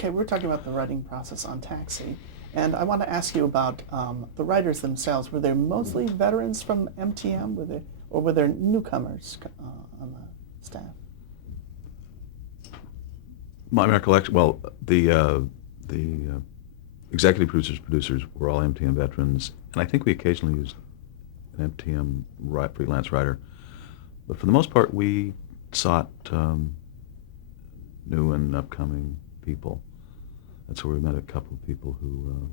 Okay, we're talking about the writing process on Taxi, and I want to ask you about the writers themselves. Were they mostly veterans from MTM, or were there newcomers on the staff? My recollection, well, the executive producers were all MTM veterans, and I think we occasionally used an MTM freelance writer. But for the most part, we sought new and upcoming people. That's where we met a couple of people who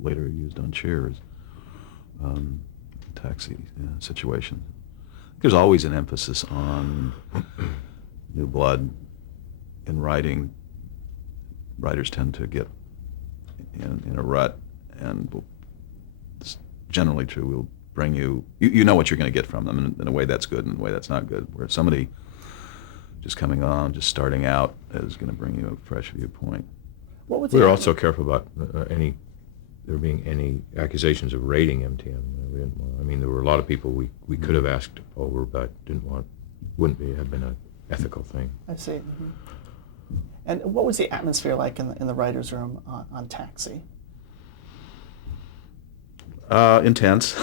later used on Cheers, Taxi situation. There's always an emphasis on new blood in writing. Writers tend to get in a rut, and it's generally true. We'll bring you know what you're going to get from them, and in a way that's good, and in a way that's not good. Where somebody just coming on, just starting out, is going to bring you a fresh viewpoint. What was We were also careful about there being any accusations of raiding MTM. We didn't want, I mean, there were a lot of people we could have asked over, but wouldn't have been an ethical thing. I see. Mm-hmm. And what was the atmosphere like in the writers' room on Taxi? Intense.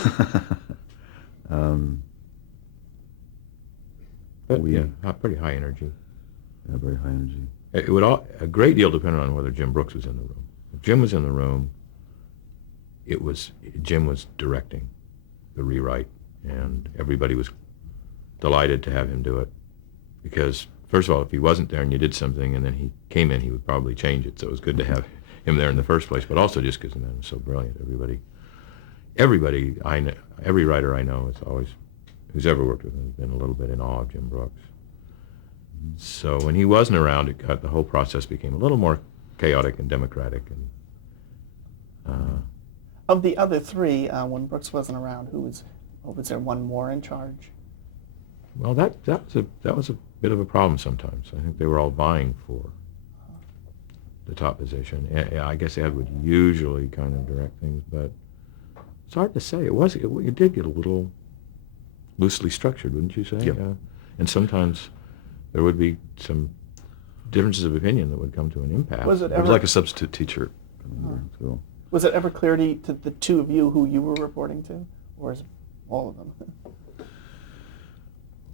But pretty high energy. Yeah, very high energy. It would a great deal depended on whether Jim Brooks was in the room. If Jim was in the room, Jim was directing the rewrite, and everybody was delighted to have him do it. Because first of all, if he wasn't there and you did something and then he came in, he would probably change it. So it was good to have him there in the first place. But also just because the man was so brilliant. Everybody I know, every writer I know who's ever worked with him has been a little bit in awe of Jim Brooks. So when he wasn't around, the whole process became a little more chaotic and democratic. And Of the other three, when Brooks wasn't around, was there one more in charge? well, that was a bit of a problem sometimes. I think they were all vying for the top position. I guess Ed would usually kind of direct things, but it's hard to say. It did get a little loosely structured, wouldn't you say? Yep. And sometimes there would be some differences of opinion that would come to an impasse. Was it It was ever like a substitute teacher. Was it ever clear to the two of you who you were reporting to, or is it all of them?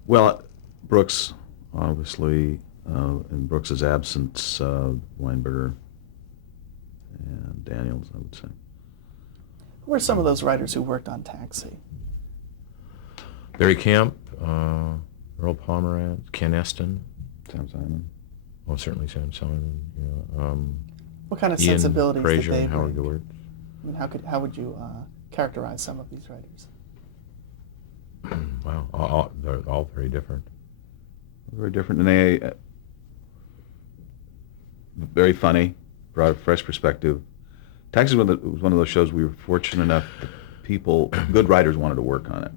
Well, Brooks, obviously, in Brooks's absence, Weinberger and Daniels, I would say. Who were some of those writers who worked on Taxi? Barry Camp, Earl Pomerantz, Ken Eston. Sam Simon. Well, certainly Sam Simon. What kind of Ian sensibilities Fraser did they and Howard bring? Gilbert. I mean, how would you characterize some of these writers? Wow, they're all very different. Very different, and they very funny, brought a fresh perspective. Taxi was one of those shows we were fortunate enough that good writers wanted to work on it.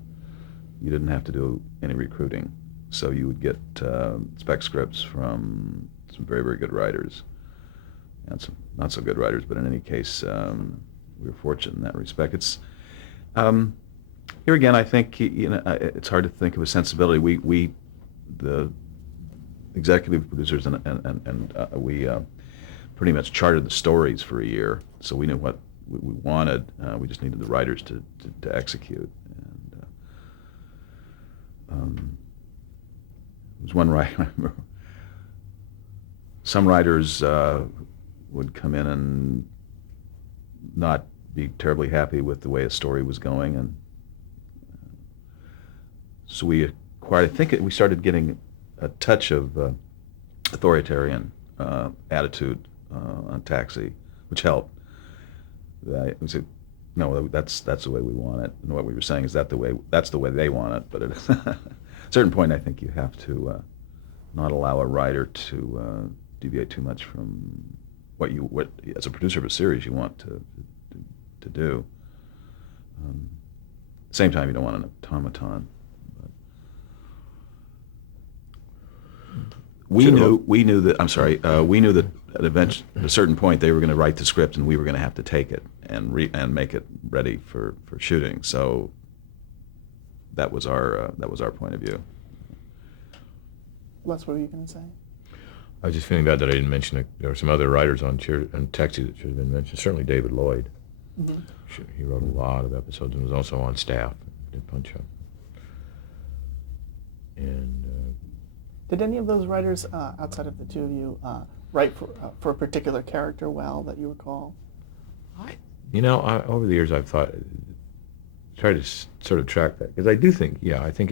You didn't have to do any recruiting, so you would get spec scripts from some very, very good writers, and some not so good writers, but in any case, we were fortunate in that respect. It's here again, I think it's hard to think of a sensibility. We the executive producers and we pretty much charted the stories for a year, so we knew what we wanted. We just needed the writers to execute. And there was one writer. I remember some writers would come in and not be terribly happy with the way a story was going, and so we acquired. I think we started getting a touch of authoritarian attitude on Taxi, which helped. We said, no, that's the way we want it, and what we were saying is that's the way they want it. But at a certain point, I think you have to not allow a writer to deviate too much from what as a producer of a series you want to do. At the same time, you don't want an automaton. We knew that. I'm sorry. We knew that at a certain point they were going to write the script, and we were going to have to take it and make it ready for shooting. So that was our point of view. What were you going to say? I was just feeling bad that I didn't mention it. There were some other writers on Taxi that should have been mentioned. Certainly David Lloyd. Mm-hmm. He wrote a lot of episodes and was also on staff. Did Punch Up. And Did any of those writers, outside of the two of you, write for a particular character well that you recall? over the years I've tried to sort of track that, because I do think, I think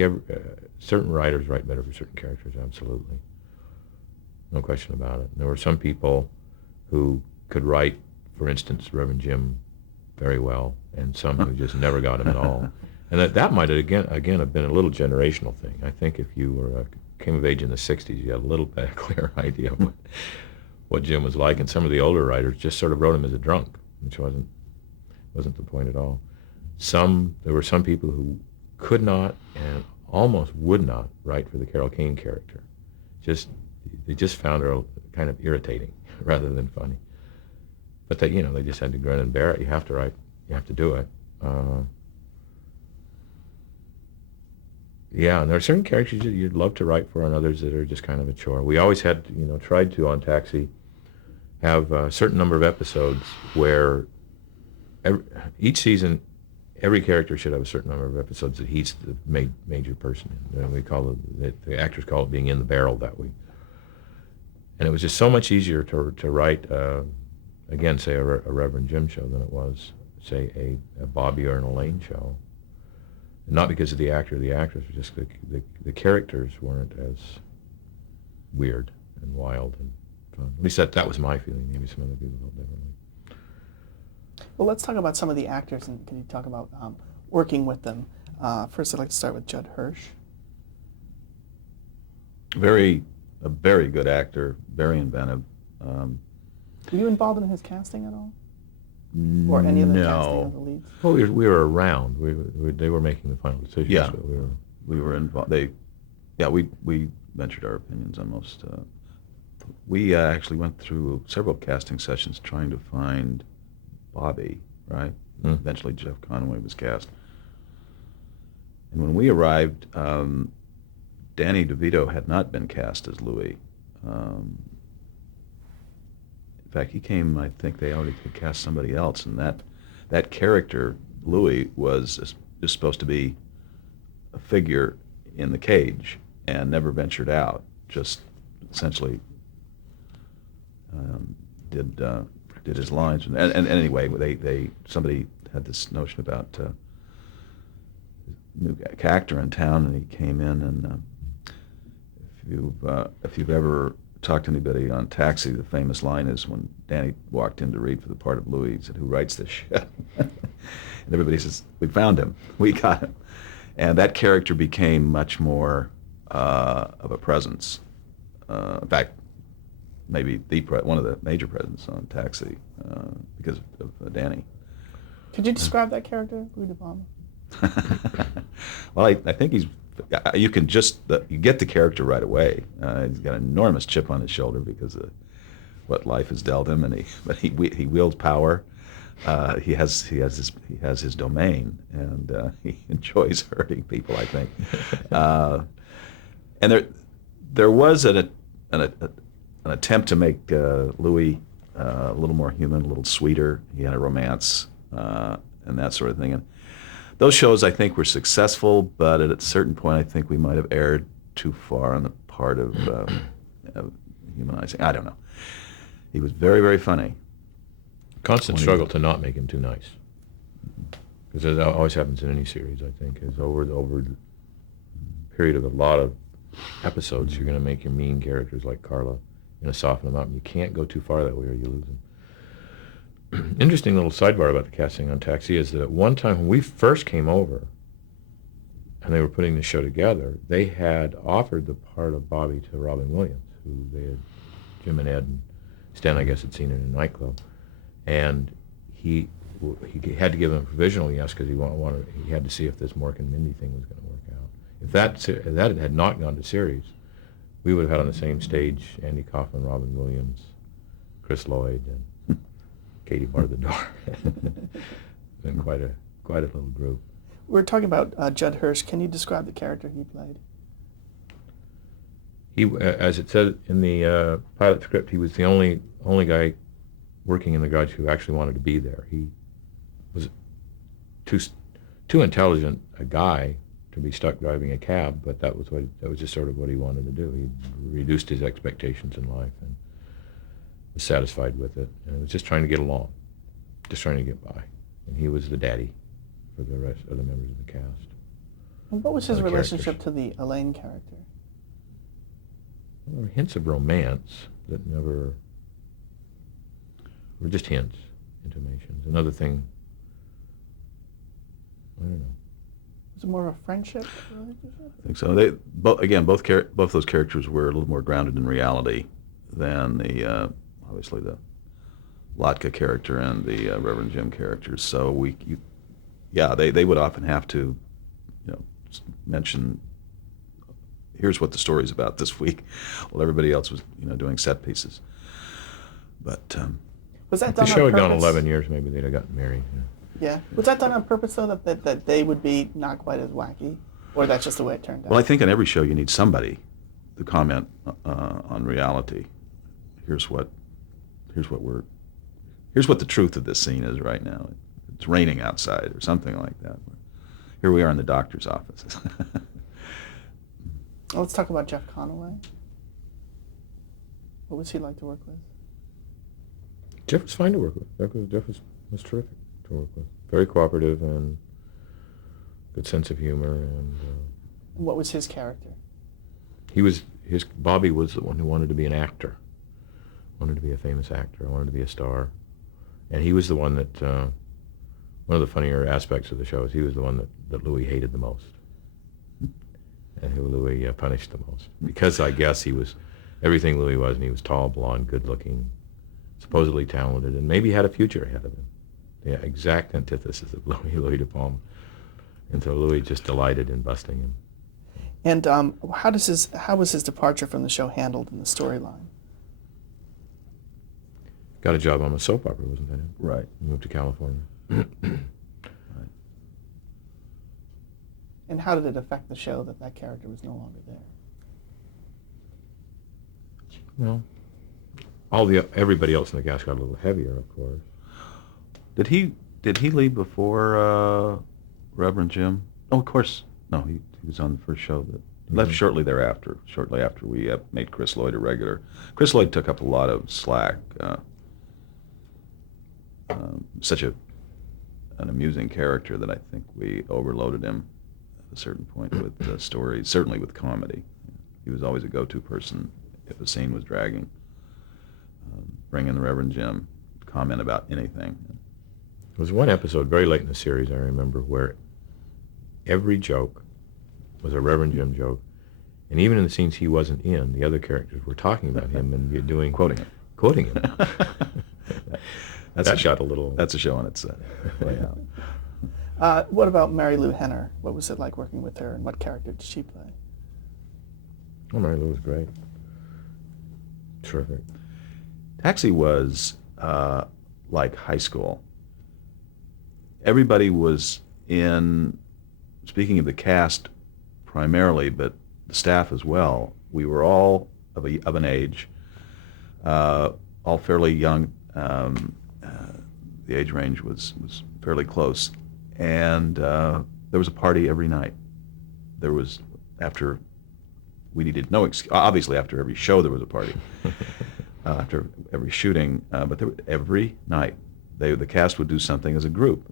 certain writers write better for certain characters, absolutely. No question about it. There were some people who could write, for instance, Reverend Jim very well, and some who just never got him at all. And that might again have been a little generational thing. I think if you came of age in the 60s, you had a little bit of clear idea of what Jim was like, and some of the older writers just sort of wrote him as a drunk, which wasn't the point at all. There were some people who could not and almost would not write for the Carol Kane character. They just found her kind of irritating rather than funny. But they just had to grin and bear it. You have to write. You have to do it. And there are certain characters you'd love to write for, and others that are just kind of a chore. We always had, tried to on Taxi have a certain number of episodes where each season, every character should have a certain number of episodes that he's the major person in. And we call it, the actors call it being in the barrel that week. And it was just so much easier to write, again, say a Reverend Jim show than it was, say, a Bobby or an Elaine show. And not because of the actor or the actress, but just the characters weren't as weird and wild and fun. At least that was my feeling. Maybe some other people felt differently. Well, let's talk about some of the actors, and can you talk about working with them? First, I'd like to start with Judd Hirsch. A very good actor, very inventive. Were you involved in his casting at all? Or any of the casting of the leads? Well, we were around. They were making the final decisions. Yeah, but we were involved. We ventured our opinions on most. We actually went through several casting sessions trying to find Bobby, right? Eventually Jeff Conway was cast. And when we arrived, Danny DeVito had not been cast as Louis. In fact, he came, I think they already could cast somebody else, and that character, Louis, was just supposed to be a figure in the cage and never ventured out, just essentially did his lines. And anyway, somebody had this notion about a new actor in town, and he came in, and if you've ever talked to anybody on Taxi, the famous line is when Danny walked in to read for the part of Louis, he said, "Who writes this shit?" And everybody says, "We found him. We got him." And that character became much more of a presence. In fact, maybe one of the major presence on Taxi because of Danny. Could you describe that character, Louis De Palma? Well, I think you can you get the character right away. He's got an enormous chip on his shoulder because of what life has dealt him, but he wields power. He has his domain, and he enjoys hurting people, I think. And there was an attempt to make Louis a little more human, a little sweeter. He had a romance and that sort of thing. And those shows, I think, were successful, but at a certain point, I think we might have erred too far on the part of humanizing. I don't know. He was very, very funny. Constant struggle to not make him too nice. Because that always happens in any series, I think, is over the period of a lot of episodes, you're going to make your mean characters like Carla. You're going to soften them up, and you can't go too far that way or you lose them. Interesting little sidebar about the casting on Taxi is that at one time when we first came over and they were putting the show together, they had offered the part of Bobby to Robin Williams, who Jim and Ed and Stan, I guess, had seen in a nightclub. And he had to give him a provisional yes because he had to see if this Mork and Mindy thing was going to work out. If that had not gone to series, we would have had on the same stage Andy Kaufman, Robin Williams, Chris Lloyd, and Katie barred the door. Been quite a little group. We're talking about Judd Hirsch. Can you describe the character he played? He, as it said in the pilot script, he was the only guy working in the garage who actually wanted to be there. He was too intelligent a guy to be stuck driving a cab, but that was just sort of what he wanted to do. He reduced his expectations in life and was satisfied with it, and was just trying to get along, just trying to get by. And he was the daddy for the rest of the members of the cast. And what was his The relationship characters. to the Elaine character? There were hints of romance that never were just hints, intimations. Another thing, I don't know. Was it more of a friendship relationship? I think so. Both those characters were a little more grounded in reality than the obviously the Lotka character and the Reverend Jim characters. So they would often have to, mention, here's what the story's about this week, while everybody else was, doing set pieces. But Was that If the done show on had gone purpose? 11 years, maybe they'd have gotten married. Yeah. Was that done on purpose, though, that they would be not quite as wacky? Or that's just the way it turned out? well, I think on every show you need somebody to comment on reality. Here's what the truth of this scene is right now. It's raining outside or something like that. Here we are in the doctor's office. Let's talk about Jeff Conaway. What was he like to work with? Jeff was fine to work with. Jeff was terrific to work with. Very cooperative and good sense of humor. And What was his character? Bobby was the one who wanted to be an actor. Wanted to be a famous actor. Wanted to be a star. And he was the one that, one of the funnier aspects of the show is he was the one that Louis hated the most. And who Louis punished the most. Because I guess he was everything Louis was, and he was tall, blonde, good looking, supposedly talented, and maybe had a future ahead of him. The exact antithesis of Louis De Palma. And so Louis just delighted in busting him. And how was his departure from the show handled in the storyline? Got a job on a soap opera, wasn't that it? Right. Moved to California. And how did it affect the show that character was no longer there? Well, everybody else in the cast got a little heavier, of course. Did he leave before Reverend Jim? Oh, of course. No, he was on the first show that left shortly thereafter. Shortly after we made Chris Lloyd a regular. Chris Lloyd took up a lot of slack. Such an amusing character that I think we overloaded him at a certain point with stories, certainly with comedy. He was always a go-to person if a scene was dragging. Bring in the Reverend Jim, comment about anything. There was one episode very late in the series, I remember, where every joke was a Reverend Jim joke, and even in the scenes he wasn't in, the other characters were talking about him and doing Quoting him. Quoting him. That got a little. That's a show on its way out. What about Mary Lou Henner? What was it like working with her, and what character did she play? Oh, Mary Lou was great. Terrific. Taxi was like high school. Everybody was in, speaking of the cast primarily, but the staff as well, we were all of an age, all fairly young. The age range was fairly close. And there was a party every night. There was, we needed no excuse. Obviously, after every show there was a party. After every shooting, but every night the cast would do something as a group.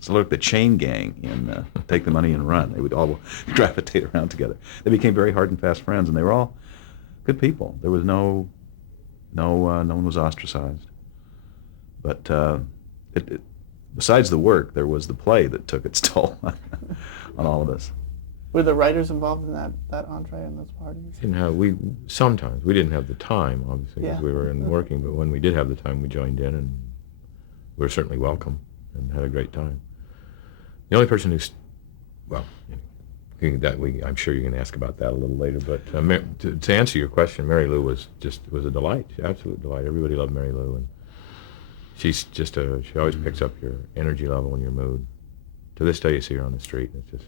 So like the Chain Gang in Take the Money and Run. They would all gravitate around together. They became very hard and fast friends, and they were all good people. There was no one was ostracized. But besides the work, there was the play that took its toll on all of us. Were the writers involved in that entree and those parties? Sometimes we didn't have the time, obviously, because Yeah. we were working. But when we did have the time, we joined in, and we were certainly welcome and had a great time. The only person I'm sure you can ask about that a little later. But to answer your question, Mary Lou was a delight, absolute delight. Everybody loved Mary Lou, and she's she always picks up your energy level and your mood. To this day, you see her on the street, and it's a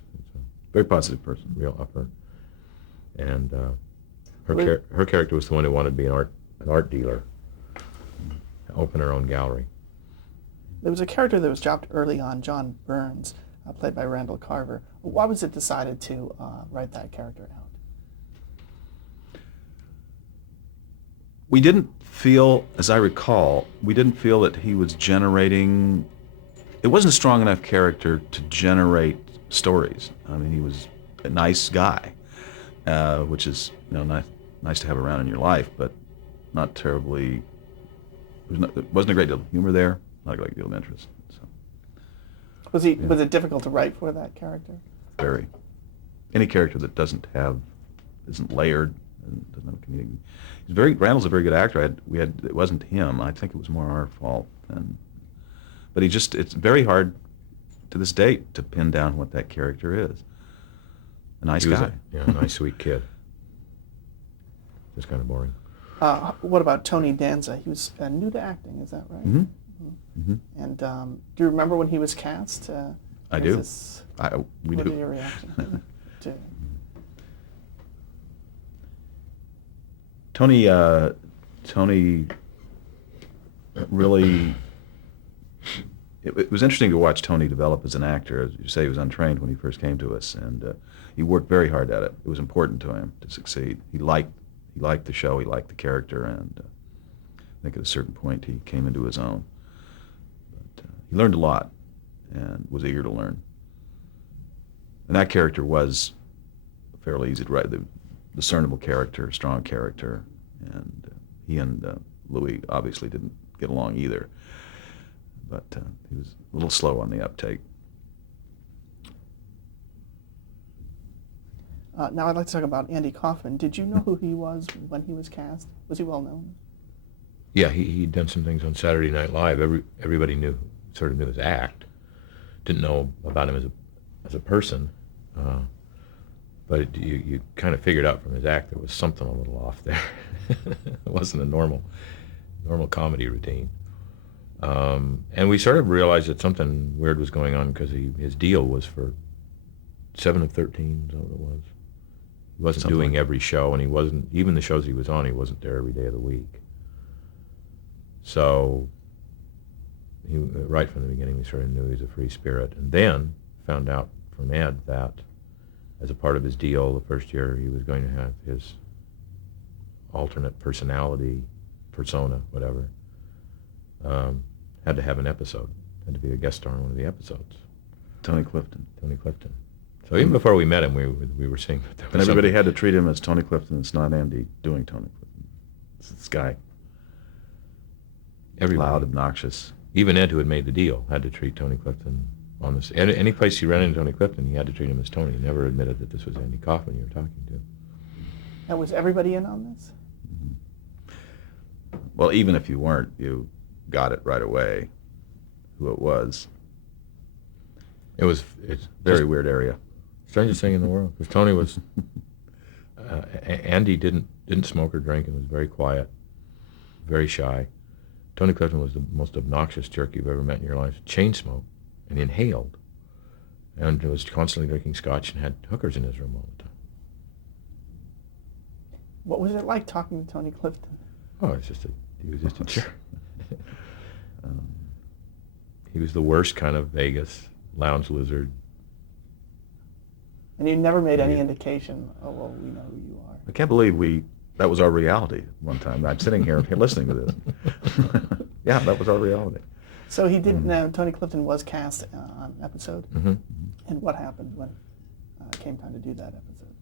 Very positive person. real upper. And Her character was the one who wanted to be an art dealer, open her own gallery. There was a character that was dropped early on, John Burns, played by Randall Carver. Why was it decided to write that character out? We didn't feel, as I recall, that he was generating. It wasn't a strong enough character to generate stories. I mean, he was a nice guy, which is nice to have around in your life, but not terribly. There wasn't a great deal of humor there, not a great deal of interest. So. Was it difficult to write for that character? Very. Any character that isn't layered and doesn't have a comedic. Randall's a very good actor. It wasn't him. I think it was more our fault. But it's very hard to this date to pin down what that character is. A nice guy. A nice, sweet kid. Just kind of boring. What about Tony Danza? He was new to acting, is that right? Mm-hmm. Mm-hmm. And do you remember when he was cast? I do. We do. What is your reaction to Tony really. It was interesting to watch Tony develop as an actor. As you say, he was untrained when he first came to us, and he worked very hard at it. It was important to him to succeed. He liked the show, he liked the character, and I think at a certain point he came into his own. But he learned a lot and was eager to learn. And that character was fairly easy to write. The discernible character, strong character, and he and Louis obviously didn't get along either. But he was a little slow on the uptake. Now I'd like to talk about Andy Kaufman. Did you know who he was when he was cast? Was he well known? Yeah, he'd done some things on Saturday Night Live. Everybody sort of knew his act. Didn't know about him as a person, but you kind of figured out from his act there was something a little off there. It wasn't a normal comedy routine. And we sort of realized that something weird was going on because his deal was for 7 of 13, is that what it was? He wasn't Something doing like every show, and he wasn't, even the shows he was on, he wasn't there every day of the week. So, right from the beginning, we sort of knew he was a free spirit. And then found out from Ed that as a part of his deal, the first year he was going to have his alternate personality, persona, whatever, had to have an episode, had to be a guest star in one of the episodes. Tony Clifton. So even before we met him, we were seeing that there was And everybody something. had to treat him as Tony Clifton. It's not Andy doing Tony Clifton. It's this guy. Everybody. Loud, obnoxious. Even Ed, who had made the deal, had to treat Tony Clifton on this. Any place he ran into Tony Clifton, he had to treat him as Tony. He never admitted that this was Andy Kaufman you were talking to. And was everybody in on this? Well, even if you weren't, you got it right away who it was. It's very weird area. Strangest thing in the world. Because Tony was, Andy didn't smoke or drink and was very quiet, very shy. Tony Clifton was the most obnoxious jerk you've ever met in your life. Chain smoked and inhaled, and was constantly drinking scotch and had hookers in his room all the time. What was it like talking to Tony Clifton? Oh, he was just a jerk. He was the worst kind of Vegas lounge lizard. And you never made any indication, oh, well, we know who you are. I can't believe that was our reality one time. I'm sitting here listening to this. Yeah, that was our reality. So he did, Tony Clifton was cast on an episode. Mm-hmm. And what happened when it came time to do that episode?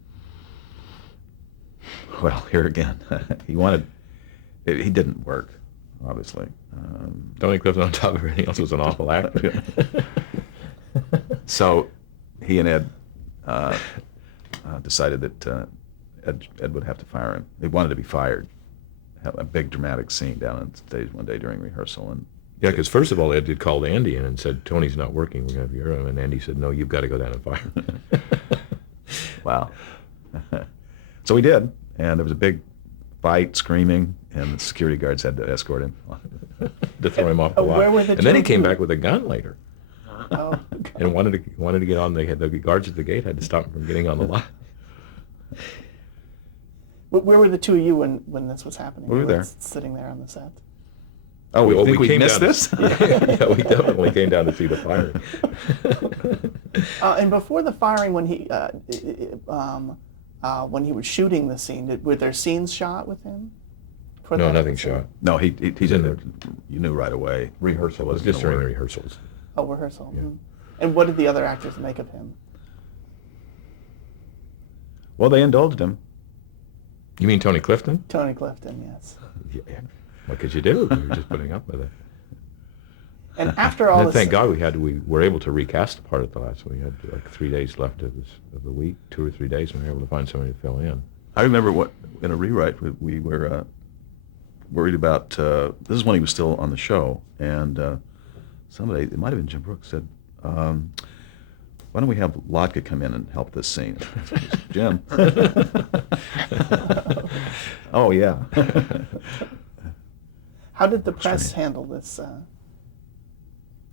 Well, here again, he didn't work, obviously. Tony Clifton, on top of everything else, was an awful actor. So he and Ed decided that Ed would have to fire him. They wanted to be fired. Have a big dramatic scene down on stage one day during rehearsal. And Yeah, because first of all, Ed had called Andy in and said, Tony's not working, we're going to have him. And Andy said, no, you've got to go down and fire him. Wow. So we did, and there was a big fight, screaming, and the security guards had to escort him. To throw him off the lot. Where were the And then he two came of you? back with a gun later. Oh, And wanted to get on. The guards at the gate had to stop him from getting on the lot. But where were the two of you when this was happening? We were You there. sitting there on the set. Oh, we think we came missed down this? Yeah, we definitely came down to see the firing. And before the firing, when he was shooting the scene, were there scenes shot with him? For No, that nothing episode? shot. No, he's in there. You knew right away. Rehearsal. It was just during the rehearsals. Oh, rehearsal. Yeah. Mhm. And what did the other actors make of him? Well, they indulged him. You mean Tony Clifton? Tony Clifton, yes. Yeah. What could you do? We were just putting up with it. And after all And this, then thank God we were able to recast the part at the last. We had like 3 days left of the week, 2 or 3 days, and we were able to find somebody to fill in. I remember in a rewrite we were worried about. This is when he was still on the show, and somebody, it might have been Jim Brooks, said, "Why don't we have Lotka come in and help this scene?" Jim. Oh yeah. how did the press Strange. handle this?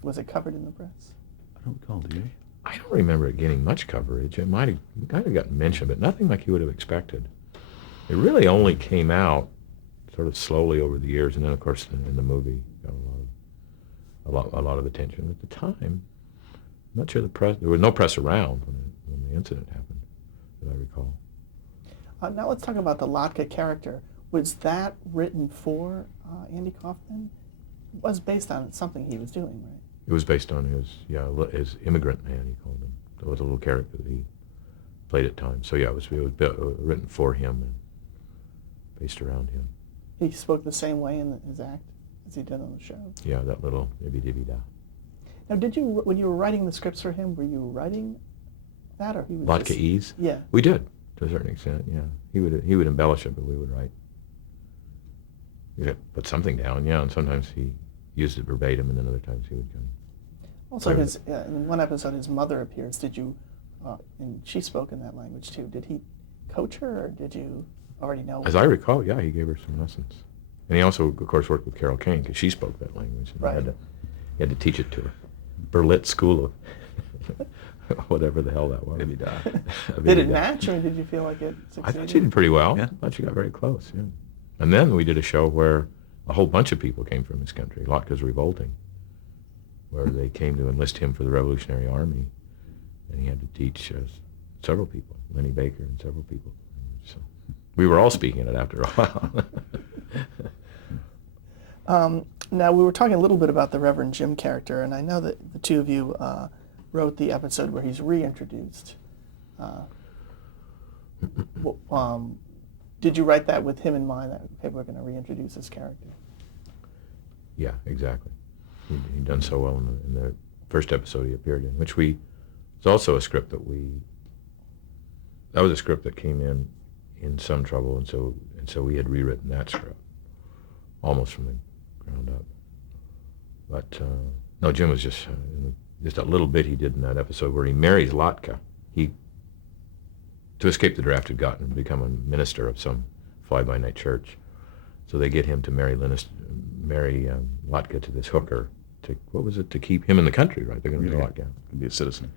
Was it covered in the press? I don't recall. Do you? I don't remember it getting much coverage. It might have gotten mentioned, but nothing like you would have expected. It really only came out sort of slowly over the years, and then of course in the movie got a lot of attention at the time. I'm not sure there was no press around when the incident happened, that I recall. Now let's talk about the Lotka character. Was that written for Andy Kaufman? It was based on something he was doing, right? It was based on his immigrant man, he called him. There was a little character that he played at times. So yeah, it was written for him and based around him. He spoke the same way in his act as he did on the show. Yeah, that little ibby-dibby-da. Now, when you were writing the scripts for him, were you writing that, or he was Lotka just... Ease? Yeah. We did, to a certain extent, yeah. He would embellish it, but we would write. He'd put something down, yeah, and sometimes he used it verbatim, and then other times he would kind of... Also, in one episode, his mother appears. Did you, and she spoke in that language too. Did he coach her, or did you already know? As I recall, yeah, he gave her some lessons. And he also, of course, worked with Carol Kane, because she spoke that language. And Right. he had to teach it to her. Berlitz School of whatever the hell that was. Maybe die. Did it match, or did you feel like it succeeded? I thought she did pretty well. Yeah. I thought she got very close, yeah. And then we did a show where a whole bunch of people came from his country, Lotka's Revolting, where they came to enlist him for the Revolutionary Army, and he had to teach several people, Lenny Baker and several people. So we were all speaking it after a while. Now, we were talking a little bit about the Reverend Jim character, and I know that the two of you wrote the episode where he's reintroduced. Did you write that with him in mind, that okay, we're going to reintroduce this character? Yeah, exactly. He'd done so well in the first episode he appeared in, which it's also a script that was a script that came in some trouble, and so we had rewritten that script almost from the ground up. But no, Jim was just a little bit he did in that episode where he marries Lotka. To escape the draft, had gotten and become a minister of some fly-by-night church. So they get him to marry Lotka to this hooker. To keep him in the country, right? They're going to do Lotka. Be a citizen.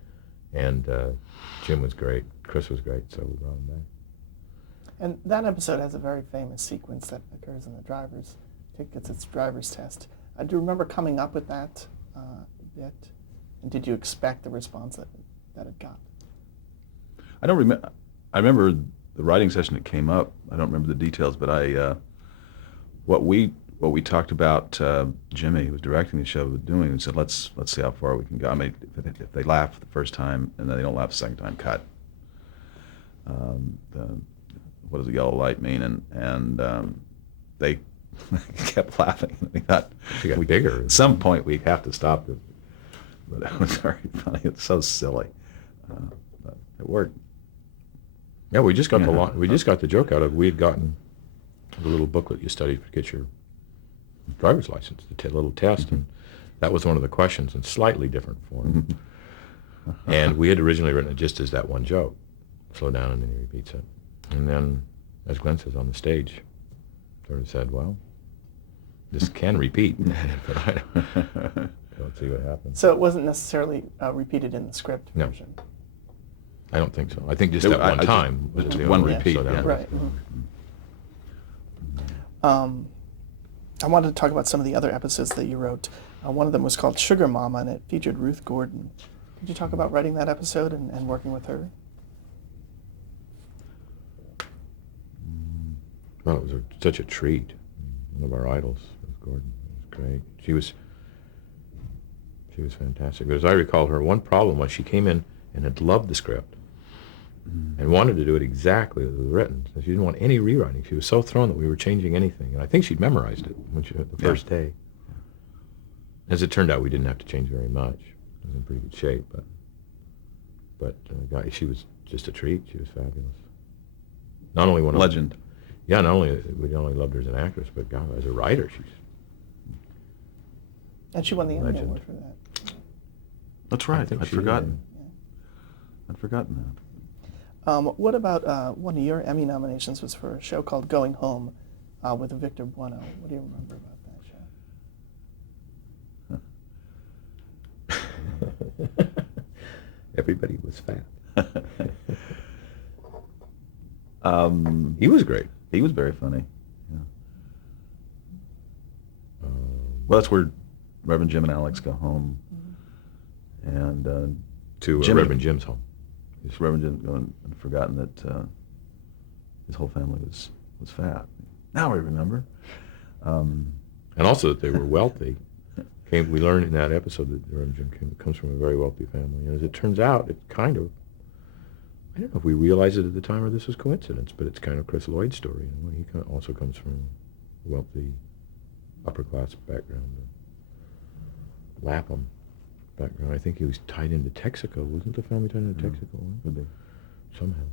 And Jim was great. Chris was great, so we brought him back. And that episode has a very famous sequence that occurs in the driver's, gets its driver's test. Do you remember coming up with that bit? And did you expect the response that it got? I don't remember. I remember the writing session that came up. I don't remember the details, but what we talked about. Jimmy, who was directing the show, was doing. We said, let's see how far we can go. I mean, if they laugh the first time and then they don't laugh the second time, cut. What does the yellow light mean? And they kept laughing. We thought She got bigger. at some point we have to stop it. But it was very funny. It's so silly. But it worked. Yeah, we just got Yeah. we just got the joke out of. We had gotten the little booklet you studied to get your driver's license, the little test, and that was one of the questions in slightly different form. And we had originally written it just as that one joke. Slow down, and then he repeats it. And then, as Glenn says on the stage, sort of said, well, this can repeat, but I don't see what happens. So it wasn't necessarily repeated in the script No. version. I don't think so. I think just There- that one I- time was the one only repeat, slow down. yeah. Right. I wanted to talk about some of the other episodes that you wrote. One of them was called Sugar Mama, and it featured Ruth Gordon. Could you talk about writing that episode and working with her? Well, it was such a treat. One of our idols, Ruth Gordon. It was great. She was fantastic. But as I recall, her one problem was she came in and had loved the script and wanted to do it exactly as it was written. So she didn't want any rewriting. She was so thrown that we were changing anything. And I think she'd memorized it when the first day. As it turned out, we didn't have to change very much. It was in pretty good shape. But she was just a treat. She was fabulous. Not only one of Legend. Yeah, not only we only loved her as an actress, but God, as a writer, she's. And she won the Emmy Legend. Award for that. That's right. think I'd she forgotten. did. I'd forgotten that. What about one of your Emmy nominations was for a show called Going Home with Victor Buono. What do you remember about that show? Everybody was fat. Um, He was great. he was very funny. Yeah. Well, that's where Reverend Jim and Alex go home, and To Jimmy. Reverend Jim's home. Reverend Jim going and forgotten that his whole family was fat. Now I remember. And also that they were wealthy. We learned in that episode that Reverend Jim comes from a very wealthy family. And as it turns out, it kind of, I don't know if we realized it at the time or this was coincidence, but it's kind of Chris Lloyd's story. And he also comes from a wealthy, upper-class background. Lapham background. I think he was tied into Texaco. Wasn't the family tied into Texaco? Would be. Somehow.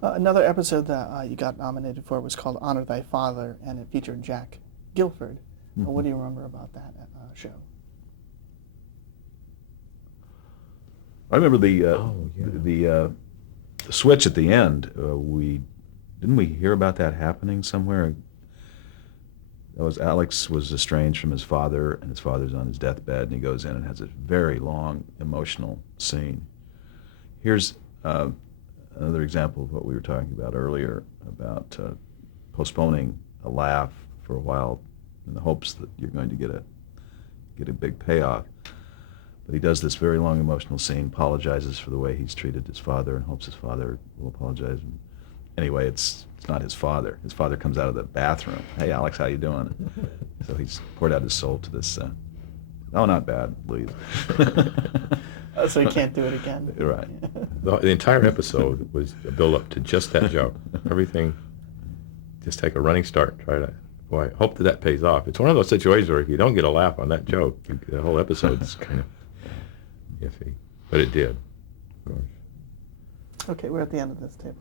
Another episode that you got nominated for was called Honor Thy Father, and it featured Jack Guilford. What do you remember about that show? I remember yeah. the switch at the end. Didn't we hear about that happening somewhere? That was Alex was estranged from his father, and his father's on his deathbed, and he goes in and has a very long emotional scene. Here's another example of what we were talking about earlier about postponing a laugh for a while in the hopes that you're going to get a big payoff. But he does this very long emotional scene, apologizes for the way he's treated his father, and hopes his father will apologize. And anyway, it's not his father. His father comes out of the bathroom. Hey, Alex, how you doing? So he's poured out his soul to this. Oh, not bad. Leave. So he can't do it again. Right. The entire episode was a build-up to just that joke. Everything, just take a running start. Try to, boy, hope that pays off. It's one of those situations where if you don't get a laugh on that joke, the whole episode's kind of iffy. But it did, of course. Okay, we're at the end of this table.